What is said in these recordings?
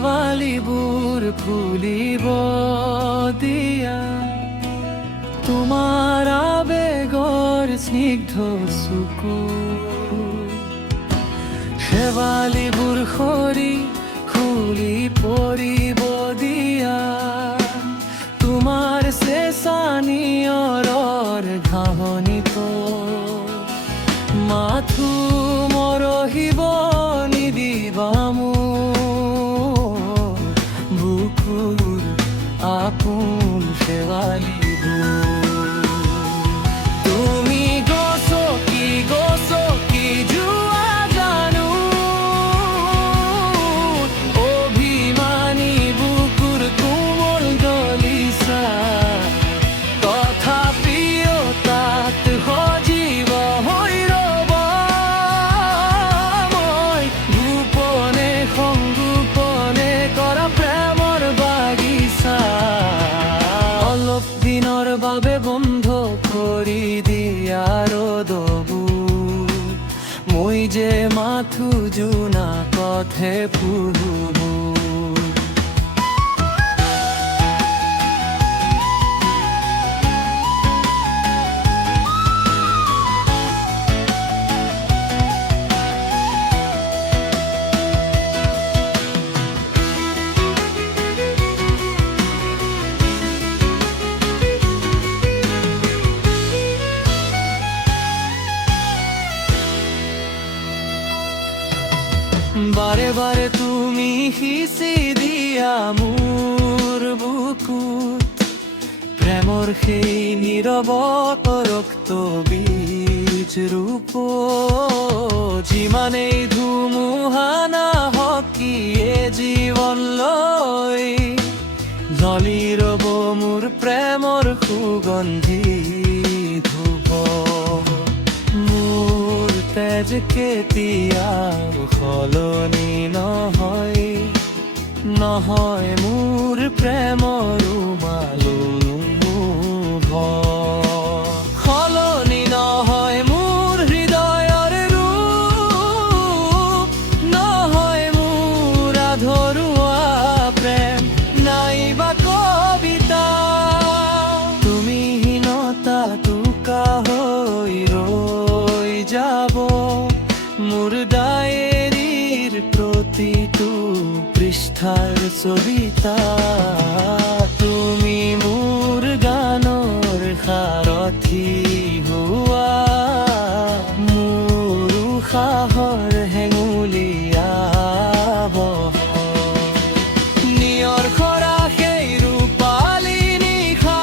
শেৱালিবোৰ ফুলিব দিয়া, তোমাৰ আবেগৰ স্নিগ্ধ চকু। শেৱালিবোৰ সৰি খুলি পৰিব দিয়া, তোমাৰ চেঁচানিয়ৰৰ ঘাঁহনিত মাথো মৰহিব নিদিবা মোৰ বুকুৰ আপোন শেৱালিবোৰ। তুমি গছকি গছকি যোৱা জানো, অভিমানী বুকুৰ কোমল দলিচা, তথাপিও তাত সজীৱ হৈ ৰ'ব মই গোপনে সংগোপনে কৰা প্ৰেমৰ বাগিচা। অলপ দিনৰ বাবে বন্ধ কৰি দিয়া ৰ'দবোৰ, মই যে মাথো জোনাকতহে ফুলবোৰ। বাৰে বাৰে তুমি সিঁচি দিয়া মোৰ বুকুত প্ৰেমৰ সেই নীৰৱ ৰক্ত বীজ ৰূপ। যিমানেই ধুমুহা নাহক কিয়ে জীৱন লৈ, জ্বলি ৰ'ব মোৰ প্ৰেমৰ সুগন্ধি ধূপ। মোৰ তেজ কেতিয়াও সলনি নহয়, নহয় মোৰ প্ৰেমৰ মালুভ। সলনি নহয় মোৰ হৃদয়ৰ ৰূপ, নহয় মোৰ আধৰুৱা প্ৰেম নাইবা কবিতা। তুমি হীনতা টোকা হৈ ৰৈ যাব মোৰ ডায়েৰীৰ প্ৰতিটো পৃষ্ঠাৰ ছবিতা। তুমি মোৰ গানৰ সাৰথি হোৱা, মোৰ উশাহৰ হেঙুলীয়া বহ। নিয়ৰ খৰা সেই ৰূপালী নিশাবোৰত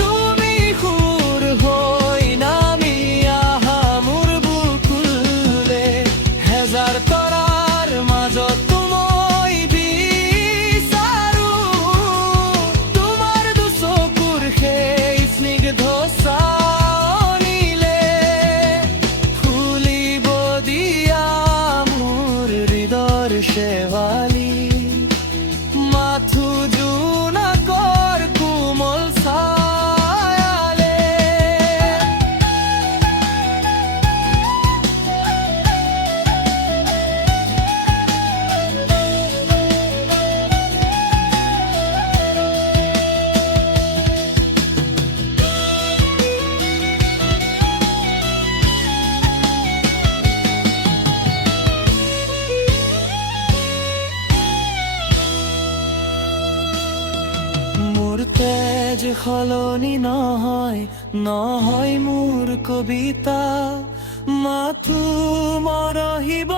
তুমি সুৰ হৈ নামি আহা মোৰ বুকুলে। হেজাৰ তৰাৰ মাজত মই বিচাৰো তোমাৰ দুচকুৰ সেই স্নিগ্ধ চাৱনিলে। ফুলিব দিয়া মোৰ হৃদয়ৰ শেৱালি, মাথো জোনাকৰ কোমল ছায়ালে। মোৰ তেজ সলনি নহয়, নহয় মোৰ কবিতা, মাথো মৰহিব